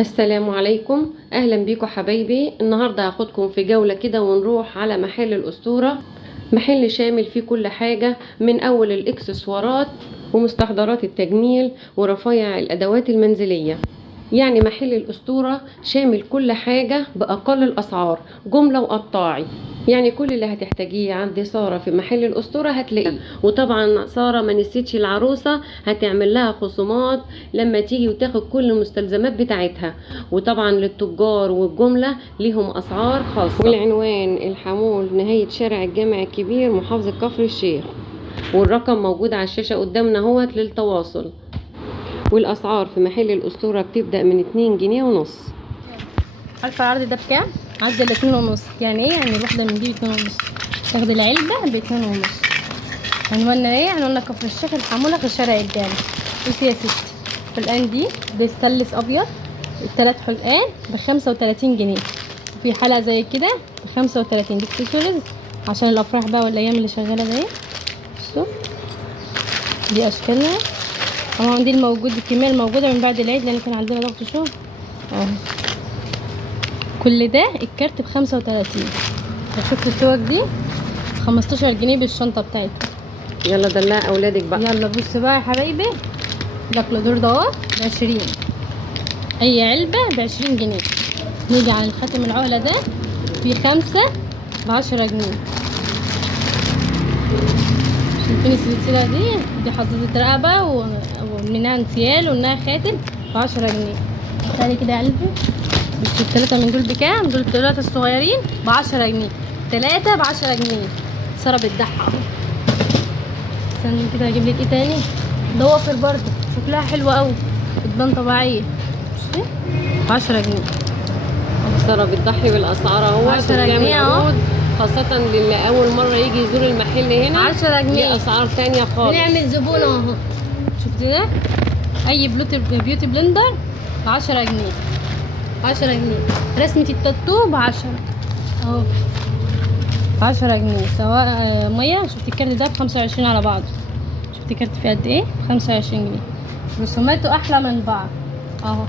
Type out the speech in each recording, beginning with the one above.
السلام عليكم، اهلا بيكم حبايبي. النهارده هاخدكم في جوله كده ونروح على محل الاسطوره. محل شامل فيه كل حاجه، من اول الاكسسوارات ومستحضرات التجميل ورفايع الادوات المنزليه. يعني محل الاسطوره شامل كل حاجه باقل الاسعار، جمله وقطاعي. يعني كل اللي هتحتاجيه عند ساره في محل الاسطوره هتلاقيه. وطبعا ساره ما نسيتش العروسه، هتعمل لها خصومات لما تيجي وتاخد كل المستلزمات بتاعتها. وطبعا للتجار والجمله ليهم اسعار خاصه. والعنوان الحمول نهايه شارع الجامع الكبير، محافظه كفر الشيخ. والرقم موجود على الشاشه قدامنا اهوت للتواصل. والاسعار في محل الاسطوره بتبدا من 2 جنيه ونص. عارفه العرض ده بكام؟ عرض ال 2 ونص. يعني ايه؟ يعني الواحده من دي 2 ونص، تاخد العلبه ب 2 ونص. عنواننا ايه؟ عنواننا كفر الشيخ الحموله في شارع الجامع. بصي يا ستي، الحلقان دي ستانلس ابيض، الثلاث حلقان ب 35 جنيه. وفي حلقه زي كده ب 35. دي اكسسوارز عشان الافراح بقى والايام اللي شغاله دي. بصوا دي اشكالها. طبعا دي الموجود، الكميه الموجوده من بعد العيد لان كان عندنا ضغط شغل اهو. كل ده الكارت ب 35. شوفوا التوك دي ب 15 جنيه بالشنطه بتاعتها. يلا دلع اولادك بقى. يلا بصوا بقى يا حبايبي، ده كلودور ده اهو ب 20. اي علبه ب 20 جنيه. نيجي على الخاتم العقله ده، في 5 ب 10 جنيه. شايفين السلسله دي حظاظه رقبه ومنها انسيال وانها خاتم ب 10 جنيه. تعالي كده علبه. بس الثلاثه من دول بكام؟ دول الثلاثه الصغيرين ب 10 جنيه. 3 ب 10 جنيه. ساره بتضحك اهو. استني كده هجيب لك ايه تاني. ضوافر برضه شكلها حلو قوي، بتبان طبيعيه. بصي ب 10 جنيه. ساره بتضحي بالاسعار اهو 10 جنيه اهو، خاصة للي أول مرة يجي يزور المحل هنا. 10 جنيه. دي أسعار تانية خالص. نعمل زبونة اهو. شفتي ده؟ أي بيوتي بلندر ب 10 جنيه. 10 جنيه. رسمة التاتو ب 10 اهو، ب 10 جنيه. سواء مية. شفتي الكارت ده ب 25 على بعضه. شفتي الكارت فيه قد ايه؟ ب 25 جنيه. رسوماته أحلى من بعض اهو.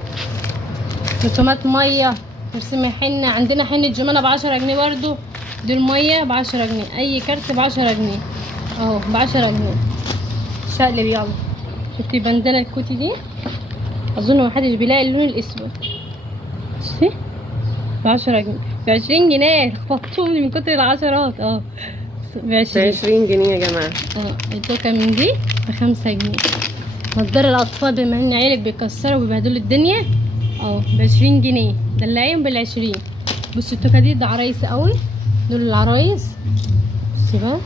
رسومات مية، ترسمي حنة. عندنا حنة جمانة ب 10 جنيه برضو. دي المية ب 10 جنيه. اي كارت ب 10 جنيه اهو، ب 10 جنيه. شقلب يلا. شفتي بندانة الكوتي دي؟ اظن محدش بيلاقي اللون الاسود. بصي ب 10 جنيه، ب 20 جنيه. فطوني من كتر العشرات اهو. ب 20 جنيه يا جماعة. التوكة من دي ب 5 جنيه. نضارة الاطفال بما ان عيالك بيكسروا وبيبهدلوا الدنيا اهو ب 20 جنيه. دلعيهم بال 20. بصوا التوكة دي ده عرايس قوي، دول العرايس. بصي بقى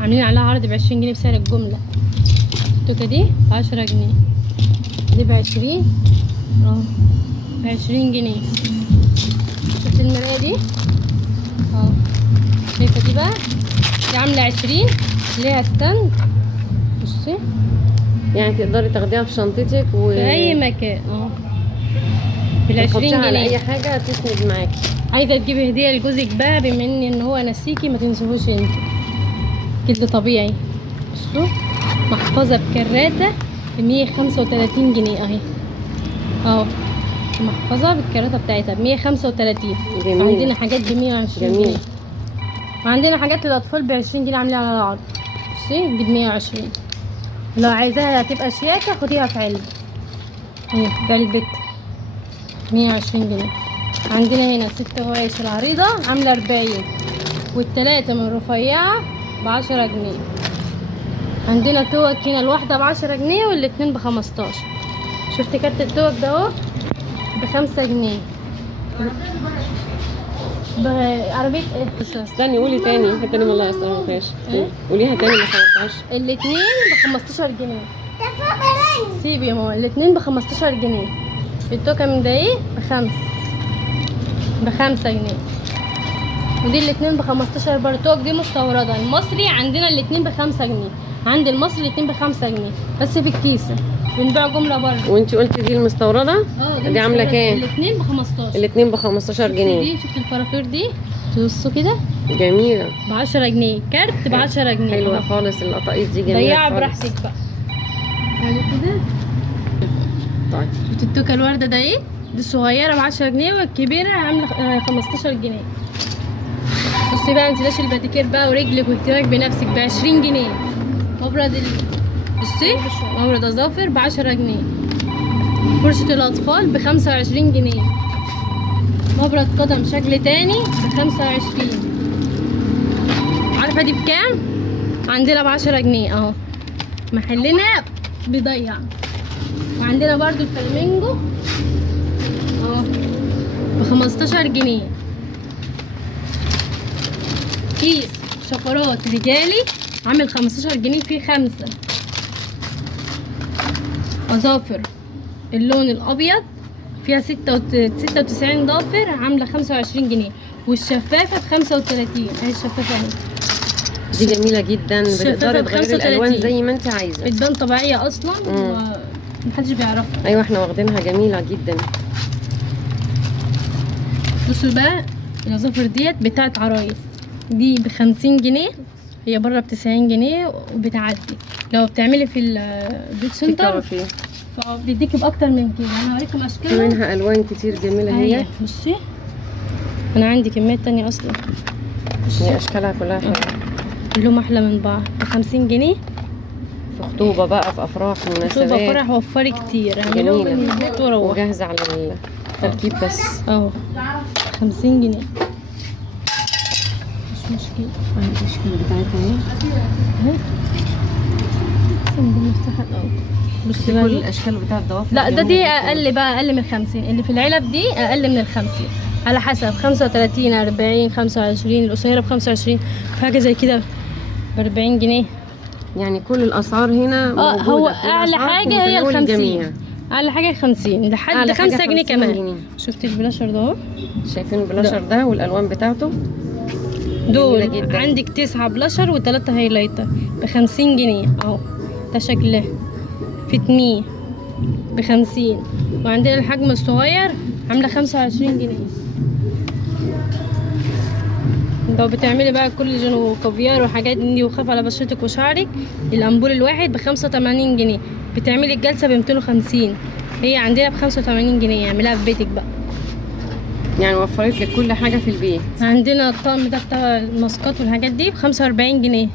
عاملين عليها عرض ب 20 جنيه بسعر الجمله. التوكه دي ب 10 جنيه، دي ب 20 اهو، ب 20 جنيه. شفت المرايه دي اهو؟ شايفه دي بقى؟ دي عامله 20، ليها ستاند. بصي يعني تقدري تاخديها في شنطتك في اي مكان اهو، بال 20 جنيه. على اي حاجه تسند معاكي. عايزه تجيبي هديه لجوزك بقى، بما ان هو نسيكي ما تنسوهوش انت كده طبيعي. بصوا محفظه بكراته ب 135 جنيه اهي اهو. محفظه بالكراته بتاعتها ب 135. جميل. وعندنا حاجات ب 120 جميل. جنيه. وعندنا حاجات للاطفال ب 20 جنيه عاملين على العرض. بصي دي ب 120. لو عايزاها تبقى شياكه خديها في علبه اهي، بعلبتها 120 جنيه. عندنا هنا 6 غوايش العريضة عاملة 40، والتلاتة من رفيعة ب 10 جنيه. عندنا توك هنا الواحدة ب 10 جنيه والاتنين ب 15. شفت كارت التوك ده اهو ب 5 جنيه. عربية ايه؟ استني قولي تاني ما الله يسلمكش. قوليها تاني ما سمعتهاش. الاتنين ب 15 جنيه. سيبي يا ماما. الاتنين ب 15 جنيه. التوكة من ده ايه؟ ب 5 جنيه. ودي الاتنين ب 15 برضه. التوك دي مستوردة. المصري عندنا الاتنين ب 5 جنيه. عند المصري الاتنين ب 5 جنيه بس في الكيسة. بنبيع جملة برضه. وانتي قلتي دي المستوردة؟ دي عاملة كام؟ الاتنين ب 15. الاتنين ب 15 جنيه. دي شفت الفرافير دي؟ تبصوا كده جميلة ب 10 جنيه. كارت ب 10 جنيه. حلوة خالص. القطاقيط دي جميلة. ضيعها براحتك بقى. يعني كده. طيب شفت التوكه الورده ده ايه؟ دي الصغيره ب10 جنيه والكبيره عامله 15 جنيه. بصي بقى متنساش الباتيكير بقى ورجلك واهتمامك بنفسك ب20 جنيه. مبرد بصي مبرد اظافر ب10 جنيه. فرشة الاطفال ب25 جنيه. مبرد قدم شكل تاني ب25. عارفه دي بكام؟ عندنا ب10 جنيه اهو. محلنا بيضيع. وعندنا برضو الفلامينجو اهو ب15 جنيه. كيس شفرات رجالي عامل 15 جنيه فيه 5. اظافر اللون الابيض فيها 96 ضافر عامله 25 جنيه. والشفافه ب35. اهي الشفافه اهي. دي جميله جدا، بتقدري تغيري الالوان زي ما انت عايزه. بتبان طبيعيه اصلا ومحدش بيعرفها. ايوه احنا واخدينها جميله جدا. بصوا بقى الاظافر ديت بتاعت عرايس. دي ب50 جنيه. هي بره ب90 جنيه وبتعدي. لو بتعملي في البيت سنتر فبتديكي باكتر من كده. انا هوريكم اشكالها. منها الوان كتير جميله هي. بصي انا عندي كميات تانية اصلا. هي اشكالها كلها حلوه. كلهم احلى من بعض. ب50 جنيه في خطوبه بقى، في افراح، في مناسبات. خطوبه فرح وفري كتير. جميله من البيت وروح وجاهزه على التركيب بس اهو 50 جنيه. مش مشكله. الاشكال بتاعتها اهي. بصي كل الاشكال بتاع الضوافر. لا ده دي اقل بقى، اقل من 50. اللي في العلب دي اقل من 50 على حسب 35 40 25. القصيره ب25. حاجه زي كده ب40 جنيه. يعني كل الاسعار هنا موجوده. هو اعلى حاجه هي ال50. اعلى حاجه 50 لحد 5 جنيه كمان. شفتي البلاشر ده اهو. شايفين البلاشر ده والالوان بتاعته دول. عندك 9 بلاشر و3 هايلايتر ب50 جنيه اهو. ده شكله فتميه ب50. وعندنا الحجم الصغير عامله 25 جنيه. لو بتعملي بقى كولاجين وكافيار وحاجات دي وخاف على بشرتك وشعرك، الامبول الواحد ب85 جنيه. بتعملي الجلسه ب250. هي عندنا ب85 جنيه. اعمليها في بيتك بقى. يعني وفرت لك كل حاجه في البيت. عندنا الطقم ده بتاع الماسكات والحاجات دي ب45 جنيه.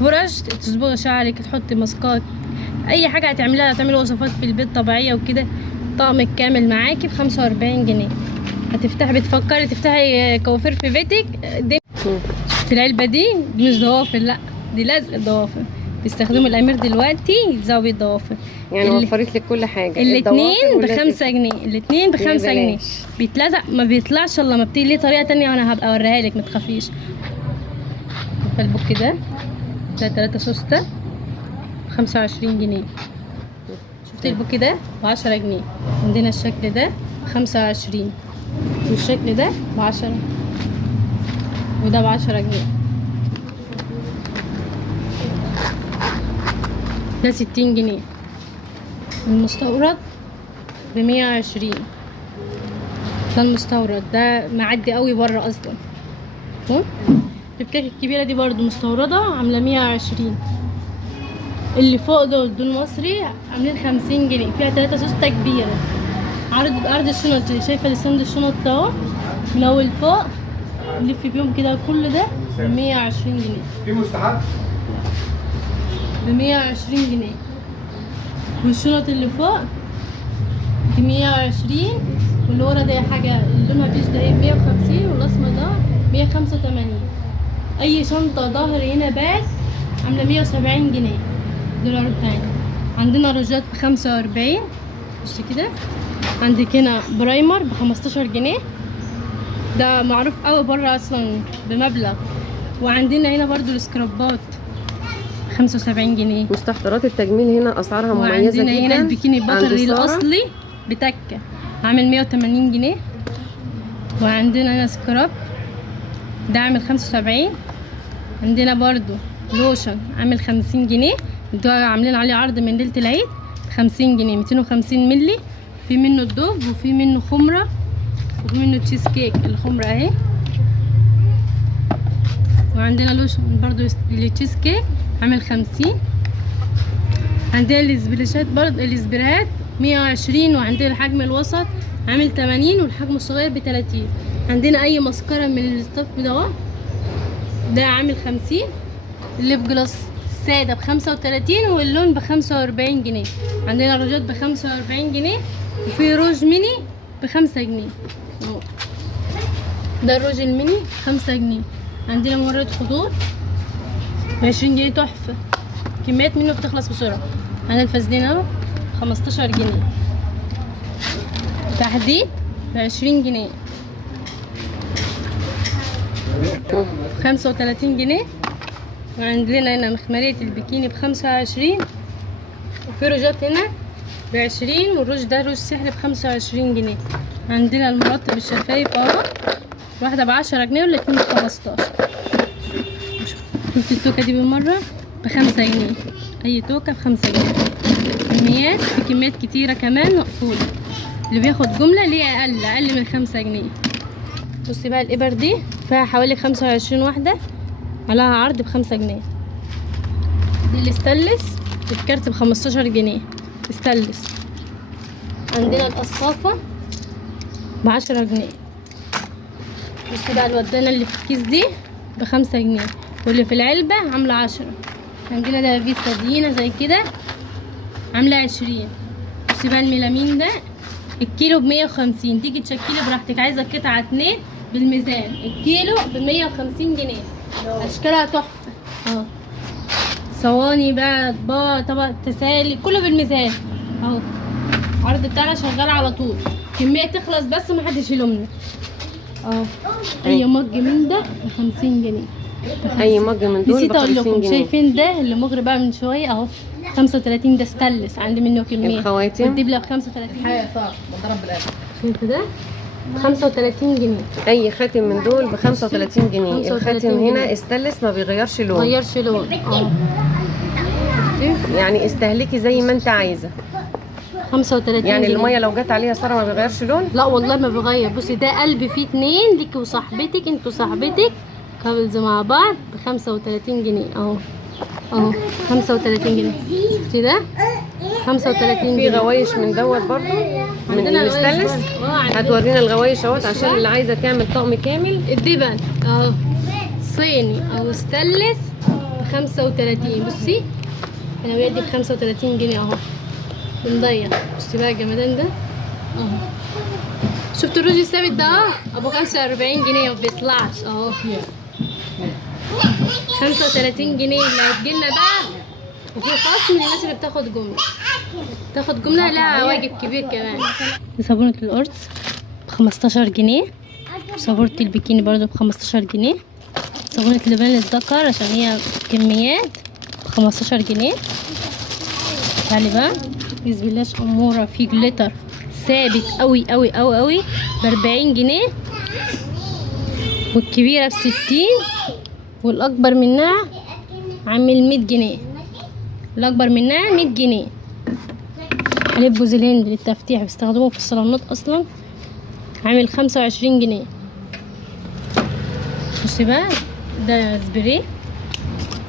فرش تصبغي شعرك، تحطي ماسكات، اي حاجه هتعمليها، هتعملي وصفات في البيت طبيعيه وكده. طقم الكامل معاكي ب45 جنيه. بتفكري تفتحي كوافير في بيتك. في العلبه دي مش ضوافر، لا دي لزق ضوافر. بيستخدموا الامير دلوقتي يلزقوا بيه الضوافر. يعني وفرت لك كل حاجه. الاثنين ب5 جنيه. الاثنين ب5 جنيه. بيتلزق ما بيطلعش الا لما بتيجي ليه طريقه تانية وانا هبقى اوريها لك، ما تخافيش. البوك ده 3 سوسته 25 جنيه. شفتي البوك ده ب10 جنيه. عندنا الشكل ده ب25 والشكل ده ب10 وده ب10 جنيه. ده 60 جنيه. المستورد ب120. ده المستورد ده معدي قوي بره اصلا. الكيكه الكبيره دي برضو مستورده عامله 120. اللي فوق دول مصري عاملين 50 جنيه. فيها 3 سوسته كبيره. عرض الشنط. شايفه لسان الشنط ده اهو من اول فوق نلف بيهم كده. كل ده ب120 جنيه. في مستحب ب120 جنيه. والشنط اللي فوق ب120. واللي ورا ده حاجه لونها بيج ده 150. والاسمر ده 185. اي شنطه ظهر هنا باك عامله 170 جنيه دولار تاني. عندنا روجات ب45. بصي كده. عندك هنا برايمر ب15 جنيه. ده معروف قوي بره اصلا بمبلغ. وعندنا هنا برضو السكرابات 75 جنيه. مستحضرات التجميل هنا اسعارها مميزه جدا. وعندنا هنا البيكيني باتر الاصلي بتكه عامل 180 جنيه. وعندنا هنا سكراب ده عامل 75. عندنا برضو لوشن عامل 50 جنيه. ده عاملين عليه عرض من ليله العيد 50 جنيه 250 مللي. في منه الدوب وفي منه خمره وفي منه تشيز كيك. الخمره اهي. وعندنا لوشن برضو التشيز كيك عامل 50. عندنا الاسبريشات برضو الاسبريهات 120. وعندنا الحجم الوسط عامل 80 والحجم الصغير ب30. عندنا اي مسكرة من الستاف ده اهو، ده عامل 50. الليب جلاس السادة ب35 واللون ب45 جنيه. عندنا روجات ب45 جنيه وفي روج ميني ب5 جنيه اهو. ده الروج الميني 5 جنيه. عندنا مورد خطوط ب20 جنيه تحفة، كميات منه بتخلص بسرعة. عندنا الفازلين اهو 15 جنيه. تحديد ب20 جنيه 35 جنيه. وعندنا هنا مخمرية البكيني ب25. وفي روجات هنا ب20 والروج ده روج سحر ب25 جنيه. عندنا المرطب الشفايف اهو، واحدة ب10 جنيه والاتنين ب15. شفت التوكة دي بالمرة ب5 جنيه، اي توكة ب5 جنيه. كميات، في كميات كتيرة كمان مقفولة، اللي بياخد جملة ليه اقل من 5 جنيه. بصي بقى الابر دي فيها حوالي 25 واحدة، عليها عرض ب5 جنيه. دي الاستانلس الكارت ب15 جنيه استانلس. عندنا القصافة ب10 جنيه. بصي بقى الودانة اللي في الكيس دي ب5 جنيه واللي في العلبة عاملة 10. عندنا ده فيتا دينا زي كده عاملة 20. بصي بقى الميلامين ده الكيلو ب150. تيجي تشكلي براحتك، عايزة قطعة 2 بالميزان الكيلو ب150 جنيه. اشكالها تحفة اهو. صواني بقى، اطباق، طبق تسالي، كله بالميزان اهو. العرض بتاعنا شغال على طول، كمية تخلص بس محدش يلومنا اهو. اي مج من ده ب50 جنيه. اي مج من دول نسيت اقول ب50 لكم، جنيه. شايفين ده اللي مغري بقى من شويه اهو 35. ده ستانلس عندي منه كميه. الخواتم الدبله ب35. حاجه صعب بضرب بالقلم. شفت ده 35 جنيه. اي خاتم من دول ب35 جنيه. 35 الخاتم جنيه. هنا استانلس ما بيغيرش لون، غيرش لون اه. يعني استهلكي زي ما انت عايزه. 35 يعني جنيه. الميه لو جت عليها ساره ما بيغيرش لون. لا والله ما بغير. بصي ده قلب فيه 2 ليكي وصاحبتك، انتوا صاحبتك كابلز مع بعض ب35 جنيه اهو اهو. 35 جنيه. شفتي ده 35 في جنيه. غوايش من دوت برضو من عندنا الاستانلس. هتورينا الغوايش اهوت عشان اللي عايزه تعمل طقم كامل. الدبل اهو صيني او ستانلس ب35. بصي انا بيدي ب35 جنيه اهو بنضيع. بصي بقى الجمدان ده اهو. شفتوا الروج الثابت ده اهو ابو 45 جنيه ما بيطلعش اهو. 35 جنيه اللي هتجيلنا بقى. وفي خصم للناس اللي بتاخد جمله، تاخد جمله لها واجب كبير كمان. صابونه القرص ب15 جنيه. صابونه البكيني برضو ب15 جنيه. صابونه لبان الذكر عشان هي كميات ب15 جنيه. تعالي بقى بسم الله اموره في جليتر ثابت قوي قوي قوي قوي ب40 جنيه. والكبيره ب60 والاكبر منها عامل 100 جنيه. الاكبر منها 100 جنيه. حليب جوز الهند للتفتيح بيستخدموه في الصالونات اصلا عامل 25 جنيه. بصي بقى ده سبراي،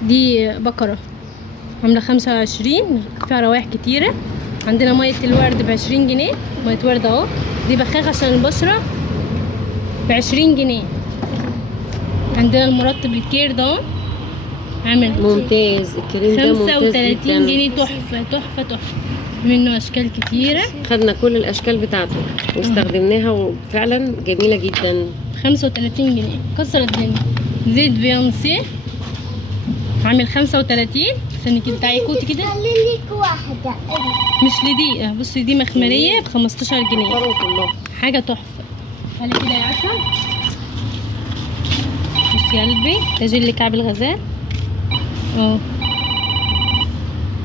دي بقرة عاملة 25 فيها روايح كتيرة. عندنا مية الورد ب20 جنيه. مية ورد اهو، دي بخاخ عشان البشرة ب20 جنيه. عندنا المرطب الكير ده اهو عامل ممتاز. الكريم ده ممتاز 35 جدا. جنيه. تحفة تحفة تحفة، منه اشكال كتيرة. خدنا كل الاشكال بتاعته واستخدمناها وفعلا جميله جدا. 35 جنيه كسر الدنيا. زيت فيانسي عامل 35. استني كده تعالي كوتي كده ليك واحدة. مش لدقيقة. بصي دي مخمرية ب15 جنيه. حاجة تحفة. تعالي كده يا عسل. بصي يا قلبي ده جل كعب الغزال اهو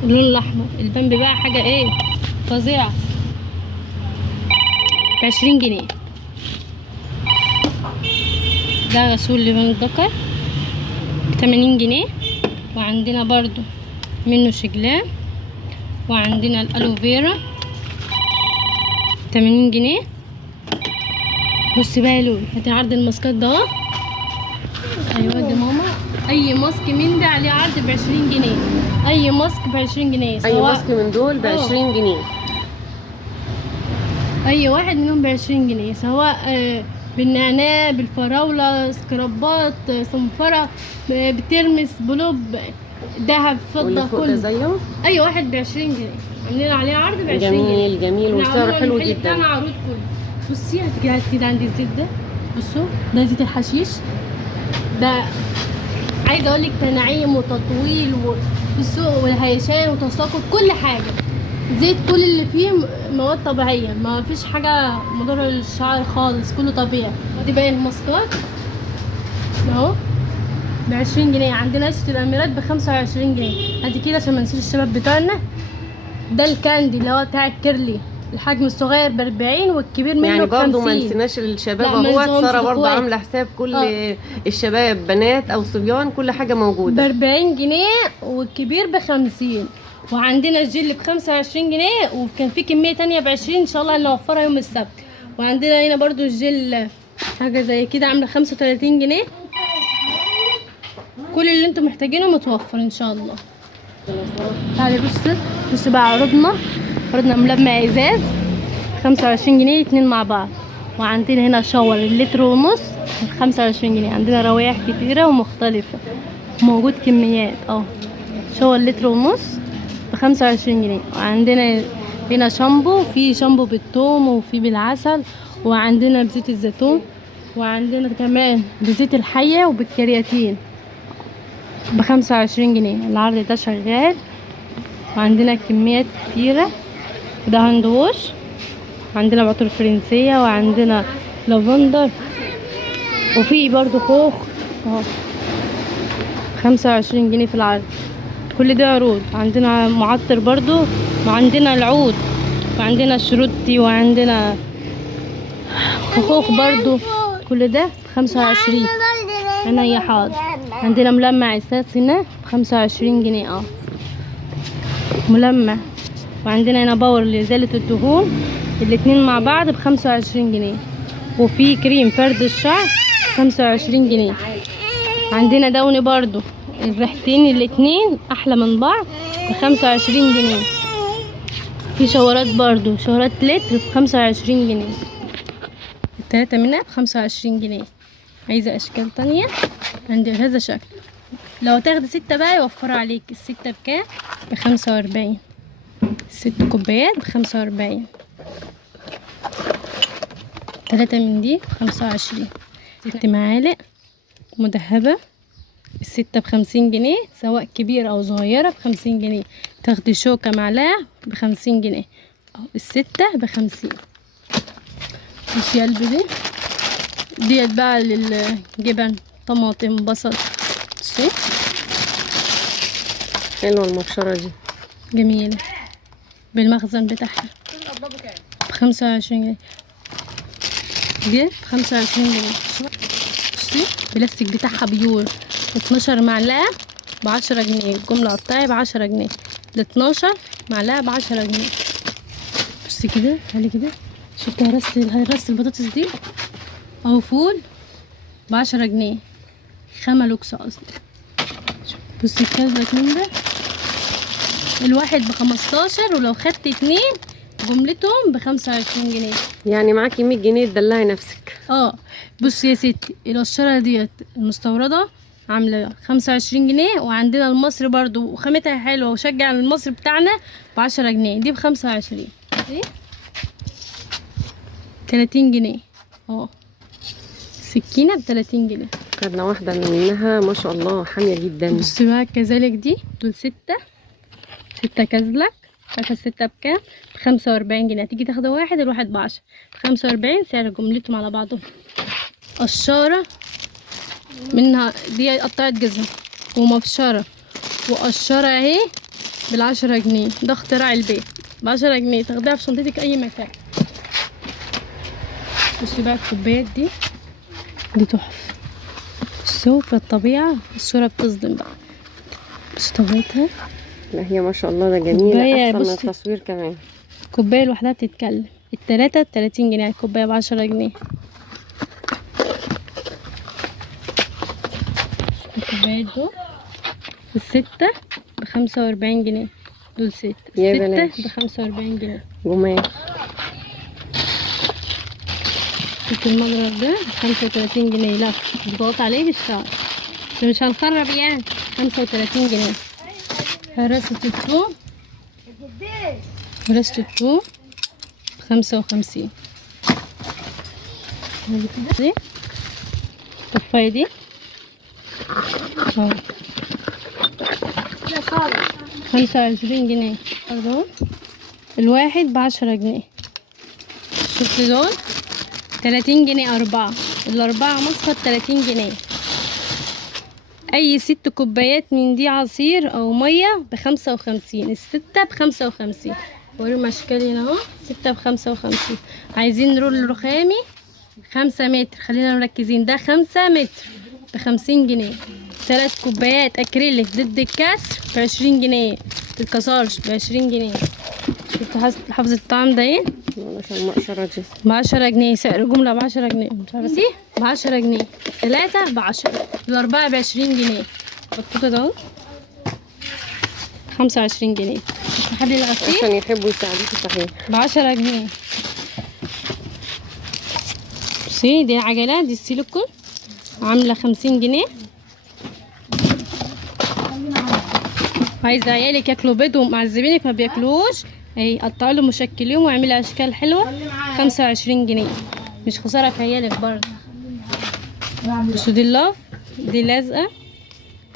اللون الاحمر. البامبي بقى حاجة ايه فظيعة ب20 جنيه. ده غسول لبان الذكر ب80 جنيه. وعندنا برضو منه شجلان. وعندنا الالوفيرا 80 جنيه. بصي بقى يا لول هاتي عرض الماسكات ده اهو. ايوه دي ماما. اي ماسك من ده عليه عرض ب20 جنيه. اي ماسك ب20 جنيه. اي ماسك من دول ب20 جنيه. اي واحد منهم ب20 جنيه، سواء بالنعناع، بالفراولة، سكرابات، صنفرة، بترمس، بلوب، دهب، واللي فضة، فوق ده كله. زيه؟ اي واحد ب20 جنيه، عاملين عليه عرض ب20 جنيه. جميل جميل وسعره حلو المحل جدا. بتاعنا عروض كله. بصي هات كده عندي الزيت ده، بصوا ده زيت الحشيش ده، عايزه اقول لك تنعيم وتطويل وبصوا والهيشان وتساقط كل حاجه. زيت كل اللي فيه مواد طبيعيه، ما فيش حاجه مضره للشعر خالص، كله طبيعي. ودي باقي الماسكات اهو ب20 جنيه. عندنا قشطة الاميرات ب25 جنيه. ادي كده عشان ما ننسيش الشباب بتوعنا. ده الكاندي اللي هو بتاع الكيرلي، الحجم الصغير ب40 والكبير منه يعني برضو ب50. ما نسيناش الشباب لا، ما اهوت. ننساهمش ساره برضو الإخوات. عامله حساب كل الشباب، بنات او صبيان، كل حاجه موجوده. ب40 جنيه والكبير ب50. وعندنا الجل ب25 جنيه، وكان في كميه تانية ب20 ان شاء الله نوفرها يوم السبت. وعندنا هنا برضو الجل حاجه زي كده عامله 35 جنيه. كل اللي انتم محتاجينه متوفر ان شاء الله. تعالي بصي بقى عرضنا ملمع ازاز 25 جنيه 2 مع بعض. وعندنا هنا شاور اللتر ونص 25 جنيه. عندنا روايح كتيره ومختلفه، موجود كميات شاور لتر ونص ب25 جنيه. وعندنا هنا شامبو، في شامبو بالثوم وفي بالعسل، وعندنا بزيت الزيتون، وعندنا كمان بزيت الحية وبالكرياتين ب25 جنيه. العرض ده شغال، وعندنا كميات كتيرة. ده هاند ووش، عندنا عطور فرنسية، وعندنا لافندر، وفي برضو خوخ 25 جنيه في العرض. كل ده عروض. عندنا معطر برضو، وعندنا العود، وعندنا شروطي، وعندنا خوخ برضو. كل ده ب25. هنا يا حاضر. عندنا ملمع اساس هنا ب25 جنيه ملمع. وعندنا هنا باور لإزالة الدهون، الاتنين مع بعض ب25 جنيه. وفي كريم فرد الشعر 25 جنيه. عندنا دوني برضو، الريحتين الاتنين احلى من بعض ب25 جنيه. في شاورات برضو، شاورات لتر ب25 جنيه. التلاتة منها ب25 جنيه. عايزة اشكال تانية عندي هذا شكل. لو تاخدي 6 بقى يوفروا عليك. الستة بكام؟ ب45. 6 كوبايات ب45. 3 من دي ب25. 6 معالق مدهبة الستة ب50 جنيه، سواء كبيرة او صغيرة ب50 جنيه. تاخدي شوكة معلقة ب50 جنيه. الستة ب50. مش يا قلبي ديت بقى للجبن، طماطم، بصل. بصي حلوه المبشره دي، جميلة بالمخزن بتاعها ب25 جنيه. دي ب25 جنيه. بصي بلاستيك بتاعها بيور. 12 معلقة ب10 جنيه. الجملة قطعي ب10 جنيه. 12 معلقة ب10 جنيه. بصي كده، تعالي كده. شفتي هرست البطاطس دي اهو، فول ب10 جنيه. خامة لوكس اصلا. بصي الكلبة اتنين ده الواحد ب15، ولو خدت 2 جملتهم ب25 جنيه. يعني معاكي 100 جنيه تدلعي نفسك. بصي يا ستي، القشرة ديت المستوردة عاملة 25 جنيه. وعندنا المصري برضو وخامتها حلوة، وشجع المصري بتاعنا ب10 جنيه. دي ب25. ايه 30 جنيه سكينة ب30 جنيه. خدنا واحدة منها ما شاء الله حامية جدا. بصي بقى كذلك دي، دول 6 كازلك. عارفة الستة بكام؟ ب45 جنيه. هتيجي تاخدي واحد، الواحد ب10 ب45 سعر جملتهم على بعضهم. قشارة منها دي قطعت جزم ومبشرة وقشرة اهي ب10 جنيه. ده اختراع البيت ب10 جنيه. تاخديها في شنطتك اي مكان. بصي بقى الكوبايات دي تحفة. بصوا في الطبيعة الصورة بتصدم بقى. بصي طبيعتها. لا هي ما شاء الله ده جميلة، احسن من التصوير كمان. كوباية لوحدها بتتكلم. التلاتة ب30 جنيه، يعني الكوباية ب10 جنيه. الكوبايات دول الستة ب45 جنيه. دول 6 يا بلاش ب45 جنيه. جمال. شوف المضرب ده 35 جنيه. لا بضغط عليه بيشتغل، مش هنخرب يعني. 35 جنيه. هرسة الثوم، هرسة الثوم 55. دي الطفاية دي 25 جنيه. برضه الواحد ب10 جنيه. شفت دول 30 جنيه 4. الأربعة مصفى 30 جنيه. أي 6 كوبايات من دي عصير أو مية ب55. الستة ب55. وريهم أشكال هنا اهو. 6 ب55. عايزين رول رخامي 5 متر، خلينا مركزين، ده 5 متر ب50 جنيه. 3 كوبايات أكريليك ضد الكسر ب20 جنيه، متتكسرش ب20 جنيه. شفت حافظة الطعم ده ايه؟ عشان المقشرة دي ب10 جنيه. سعر جملة ب10 جنيه. مش عارفة دي ب10 جنيه. 3 ب10. الأربعة ب20 جنيه. البطوطة ده اهو 25 جنيه. حبل الغسيل عشان يحبوا يساعدوكي صحيح ب10 جنيه. بصي دي عجلات، دي السيليكون عاملة 50 جنيه. عايزة عيالك ياكلوا بيض ومعذبينك ما بياكلوش، اهي قطعوا له مشكليهم واعملي اشكال حلوة 25 جنيه. مش خسارة في عيالك برضه. بصوا دي اللاف، دي لازقة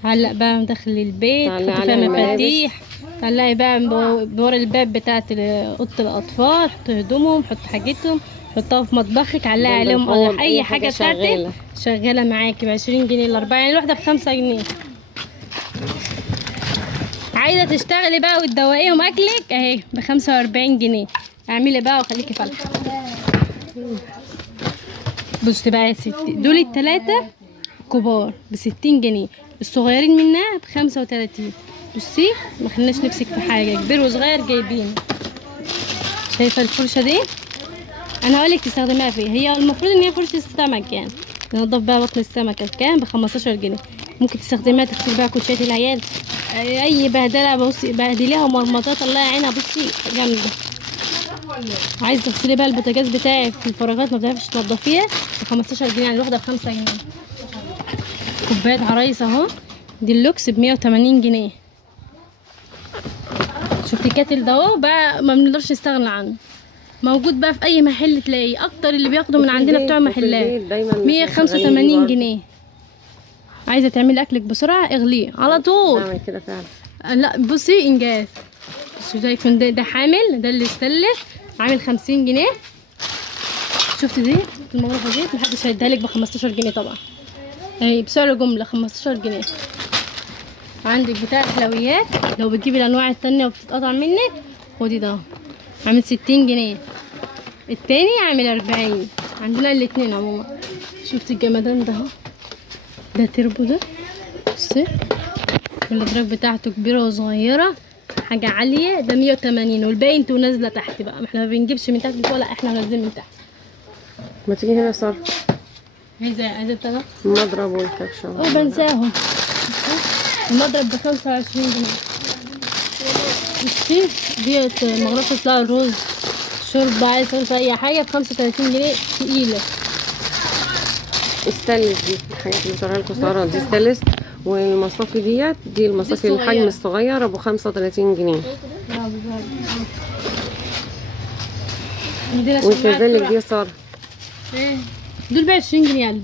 تعلق بقى داخل البيت، تحطي فيها مفاتيح، تعلقي بقى بورا الباب بتاعت اوضه الاطفال، حطي هدومهم، حطي حاجتهم، حطها في مطبخك، علقي عليهم اي حاجه بتاعتك شغاله معاكي ب20 جنيه الاربعه، يعني الواحده ب5 جنيه. عايزه تشتغلي بقى وتدوقيهم اكلك اهي ب45 جنيه. اعملي بقى وخليكي فالحه. بصي بقى يا ستي، دول التلاتة كبار ب60 جنيه، الصغيرين منها ب35. بصي ما خلناش نمسك في حاجه، كبير وصغير جايبين. شايفه الفرشه دي؟ انا هقولك تستخدميها فيه. هي المفروض ان هي فرشه السمك، يعني ننضف بقى بطن السمكه كام ب15 جنيه. ممكن تستخدميها تغسلي بقى كوتشات العيال، اي بهدله. بصي بهدليها ومرمطات الله يعينها. بصي جامده. عايز تغسلي بقى البوتاجاز بتاعك في الفراغات ما بتعرفيش تنضفيها ب15 جنيه، يعني الواحده ب5 جنيه. كوبايه عرايس اهو دي اللوكس ب180 جنيه. شفتي كاتل ده اهو بقى ما بنقدرش نستغنى عنه، موجود بقى في اي محل تلاقيه. اكتر اللي بياخدوا من عندنا بتوع محلات 185 جنيه. عايزه تعملي اكلك بسرعه اغليه على طول. بعمل كده فعلا. لا بصي انجاز. بصي شايفين ده حامل، ده اللي استلف عامل 50 جنيه. شفتي دي المغرفه دي محدش هيديها لك ب15 جنيه طبعا، اهي بسعر جمله 15 جنيه. عندك بتاع حلويات لو بتجيبي الانواع التانية وبتتقطع منك، خدي ده عامل 60 جنيه، التاني عامل 40. عندنا الاتنين عموما. شفتي الجمدان ده اهو، ده تربو ده. بصي الادراج بتاعته كبيره وصغيره، حاجه عاليه. ده 180 والباقي انتوا نازله تحت بقى، احنا ما بنجيبش من تحت ولا احنا نازلين من تحت. ما تيجي هنا صار عايزه بتاع المضرب والكبشه بنساهم. المضرب ب25 جنيه. بصي ديت مغرفه بقى الرز شرب، عايز تنسى اي حاجه ب35 جنيه تقيله. استانلس دي الحاجات اللي بتوريها لكم ساره دي استانلس، والمصافي دي المصافي الحجم الصغير ابو 35 جنيه. وكذلك دي ساره دول ب20 جنيه يعني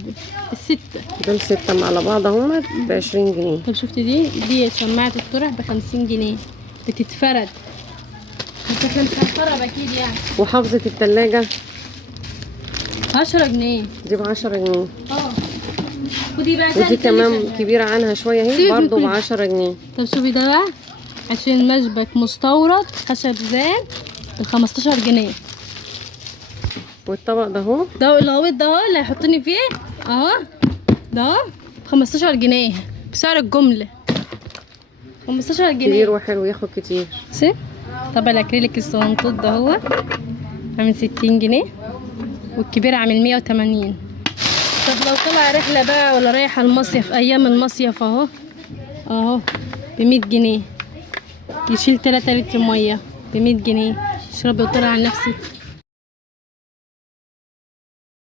الستة. دول 6 على بعض اهما ب20 جنيه. طب شفتي دي شماعة الطرح ب50 جنيه بتتفرد، بس احنا مش هنفرد اكيد يعني. وحافظة التلاجة 10 جنيه. دي ب10 جنيه. ودي بقى ودي كمان كبيرة عنها شوية اهي برضو ب10 جنيه. طب شوفي ده بقى عشان مشبك مستورد خشب زان ب15 جنيه. والطبق ده اهو، ده الغويط ده اهو اللي هيحطني فيه اهو، ده ب15 جنيه بسعر الجملة 15 جنيه. كبير وحلو ياخد كتير. طبق الاكريليك الصغنطوط ده هو عامل 60 جنيه والكبير عامل 180. طب لو طلع رحلة بقى ولا رايحة المصيف، ايام المصيف اهو ب100 جنيه، يشيل 3 لتر مية ب100 جنيه. اشربي وطلع على نفسك.